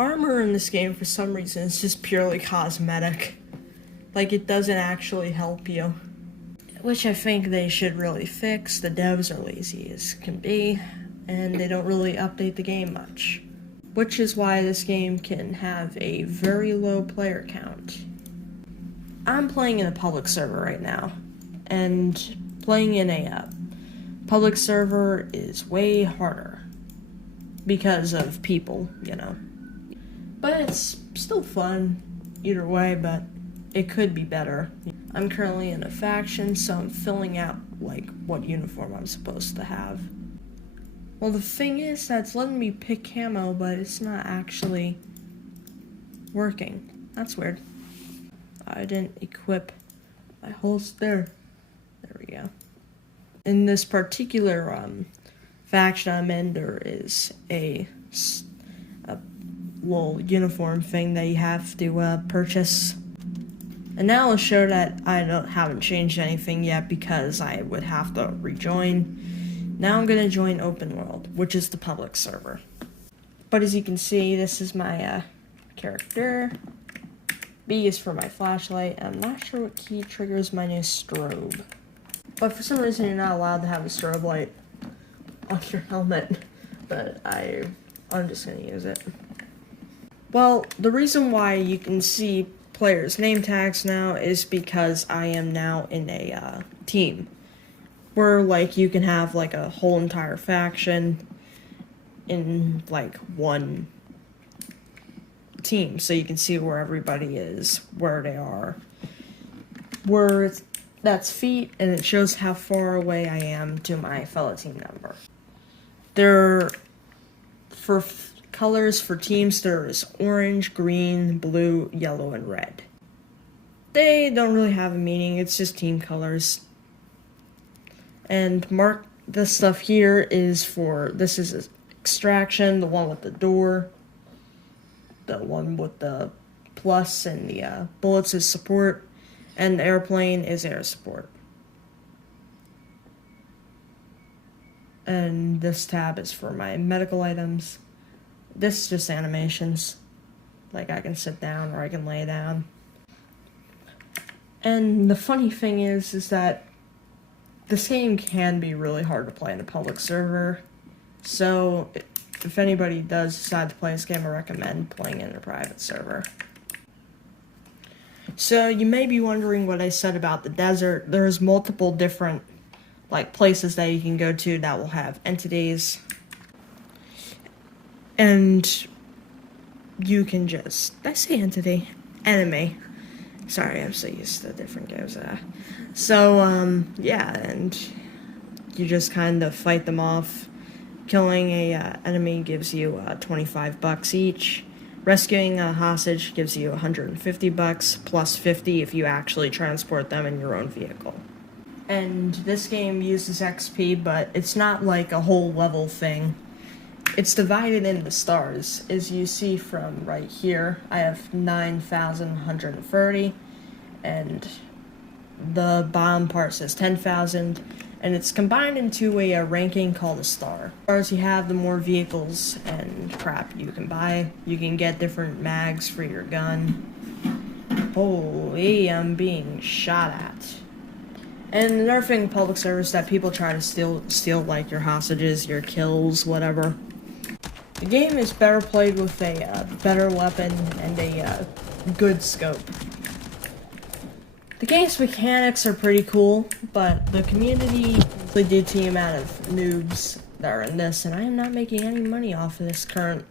armor in this game, for some reason, is just purely cosmetic. Like, it doesn't actually help you. Which I think they should really fix. The devs are lazy as can be, and they don't really update the game much. Which is why this game can have a very low player count. I'm playing in a public server right now, and playing in a public server is way harder because of people, you know. But it's still fun either way, but it could be better. I'm currently in a faction, so I'm filling out, like, what uniform I'm supposed to have. Well, the thing is, that's letting me pick camo, but it's not actually working. That's weird. I didn't equip my holster. There we go. In this particular faction I'm in, there is a little uniform thing that you have to purchase. And now I'll show that I haven't changed anything yet because I would have to rejoin. Now I'm going to join Open World, which is the public server. But as you can see, this is my character. B is for my flashlight. I'm not sure what key triggers my new strobe. But for some reason you're not allowed to have a strobe light on your helmet. But I'm just going to use it. Well, the reason why you can see players' name tags now is because I am now in a team. Where, like, you can have, like, a whole entire faction in, like, one team. So you can see where everybody is, where they are. That's feet, and it shows how far away I am to my fellow team member. For colors for teams, there is orange, green, blue, yellow, and red. They don't really have a meaning, it's just team colors. And mark this stuff here is this is extraction, the one with the door, the one with the plus and the bullets is support, and the airplane is air support. And this tab is for my medical items. This is just animations. Like, I can sit down or I can lay down. And the funny thing is that this game can be really hard to play in a public server, so if anybody does decide to play this game, I recommend playing in a private server. So you may be wondering what I said about the desert. There's multiple different, like, places that you can go to that will have entities, and you can just, did I say entity? Enemy. Sorry, I'm so used to different games. Yeah, and you just kind of fight them off. Killing a enemy gives you $25 each. Rescuing a hostage gives you $150 plus 50 if you actually transport them in your own vehicle. And this game uses XP, but it's not like a whole level thing. It's divided into stars. As you see from right here, I have 9,130, and the bottom part says 10,000, and it's combined into a ranking called a star. The stars you have, the more vehicles and crap you can buy. You can get different mags for your gun. Holy, I'm being shot at. And another thing in public service that people try to steal like your hostages, your kills, whatever. The game is better played with a better weapon and a good scope. The game's mechanics are pretty cool, but the community really did team out of noobs that are in this, and I am not making any money off of this current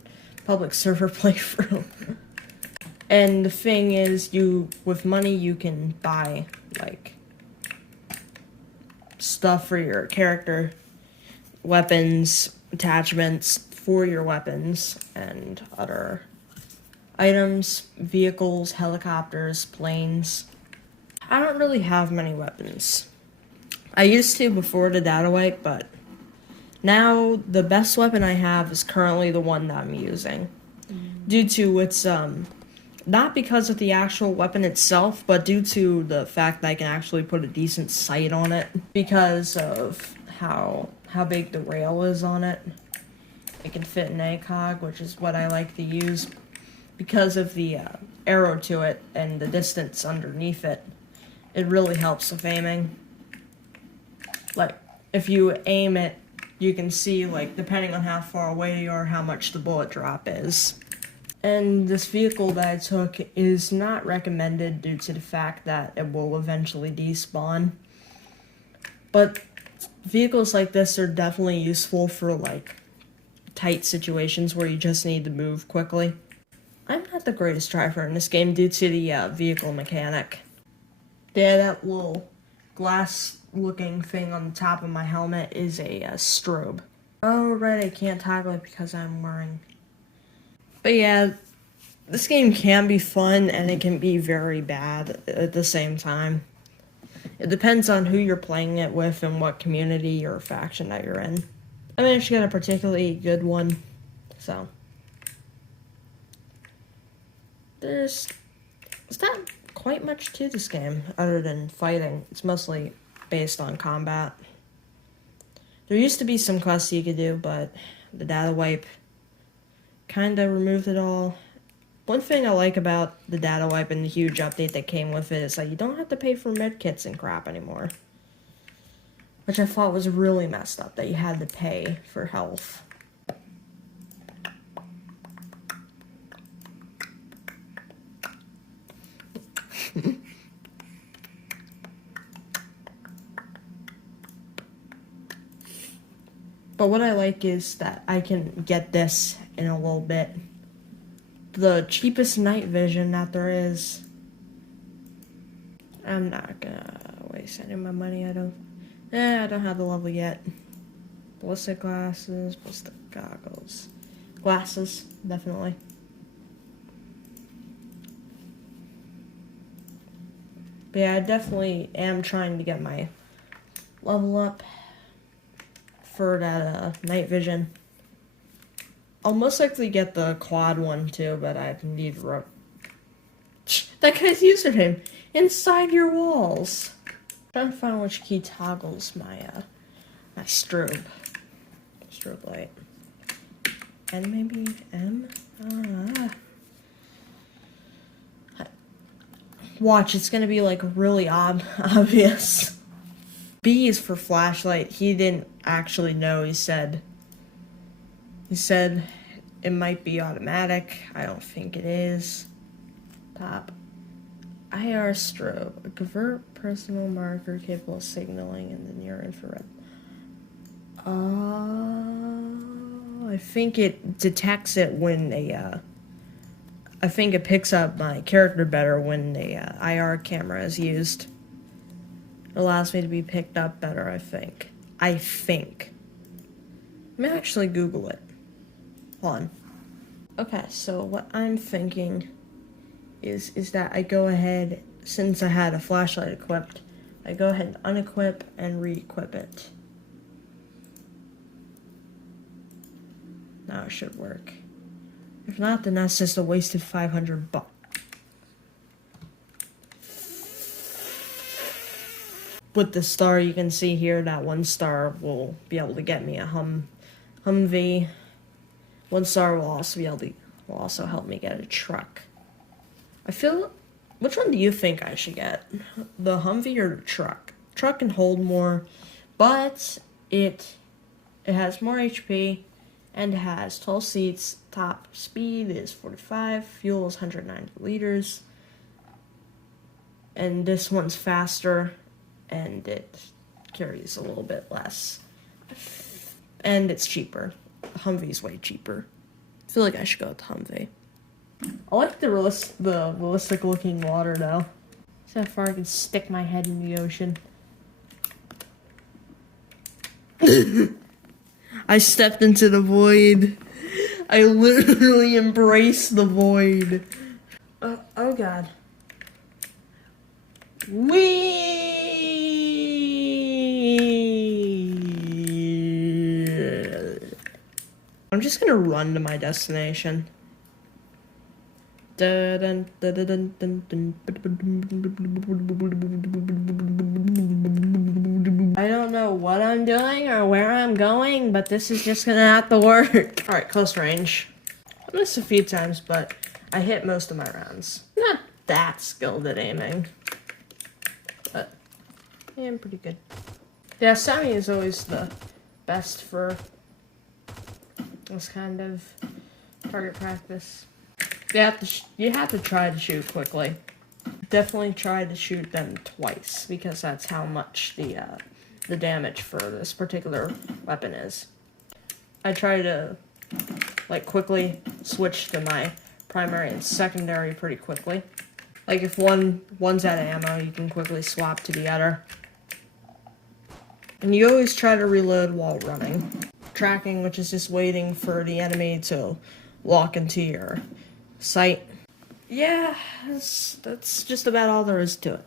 public server playthrough. And the thing is, with money you can buy, like, stuff for your character, weapons, attachments for your weapons, and other items, vehicles, helicopters, planes. I don't really have many weapons. I used to before the data wipe, but now the best weapon I have is currently the one that I'm using. Due to its, not because of the actual weapon itself, but due to the fact that I can actually put a decent sight on it because of how big the rail is on it. It can fit an ACOG, which is what I like to use. because of the arrow to it and the distance underneath it, it really helps with aiming. Like, if you aim it, you can see, like, depending on how far away you are, how much the bullet drop is. And this vehicle that I took is not recommended due to the fact that it will eventually despawn. But vehicles like this are definitely useful for, like, tight situations where you just need to move quickly. I'm not the greatest driver in this game due to the vehicle mechanic. Yeah, that little glass-looking thing on the top of my helmet is a strobe. Oh, right, I can't toggle it because I'm wearing... But yeah, this game can be fun and it can be very bad at the same time. It depends on who you're playing it with and what community or faction that you're in. I managed to get a particularly good one, so... There's not quite much to this game other than fighting. It's mostly based on combat. There used to be some quests you could do, but the data wipe kinda removed it all. One thing I like about the data wipe and the huge update that came with it is that you don't have to pay for medkits and crap anymore. Which I thought was really messed up, that you had to pay for health. But what I like is that I can get this in a little bit. The cheapest night vision that there is. I'm not gonna waste any of my money. I don't have the level yet. Ballistic glasses, ballistic goggles. Glasses, definitely. But yeah, I definitely am trying to get my level up for that night vision. I'll most likely get the quad one too, but I need that guy's username inside your walls. I'm trying to find which key toggles my my strobe light. And maybe M. Watch, it's gonna be like really obvious. B is for flashlight. He didn't actually know. He said it might be automatic. I don't think it is. Top. IR strobe. A covert personal marker capable of signaling in the near infrared. I think it detects it when I think it picks up my character better when the IR camera is used. It allows me to be picked up better, I think. Let me actually Google it. Hold on. Okay, so what I'm thinking is that I go ahead, since I had a flashlight equipped, I go ahead and unequip and re-equip it. Now it should work. If not, then that's just a wasted $500. With the star, you can see here that 1 star will be able to get me a Humvee. 1 star will also help me get a truck. Which one do you think I should get? The Humvee or the truck? Truck can hold more, but it has more HP and it has 12 seats. Top speed is 45, fuel is 190 liters. And this one's faster and it carries a little bit less. And it's cheaper. The Humvee's way cheaper. I feel like I should go with the Humvee. I like the realistic looking water though. See how far I can stick my head in the ocean. I stepped into the void. I literally embraced the void. Oh god. I'm just gonna run to my destination. I don't know what I'm doing or where I'm going, but this is just gonna have to work. Alright, close range. I've done this a few times, but I hit most of my rounds. Not that skilled at aiming, but yeah, I'm pretty good. Yeah, semi is always the best for this kind of target practice. You have to try to shoot quickly. Definitely try to shoot them twice, because that's how much the damage for this particular weapon is. I try to like quickly switch to my primary and secondary pretty quickly. Like if one's out of ammo, you can quickly swap to the other. And you always try to reload while running. Tracking, which is just waiting for the enemy to walk into your sight. Yeah, that's just about all there is to it.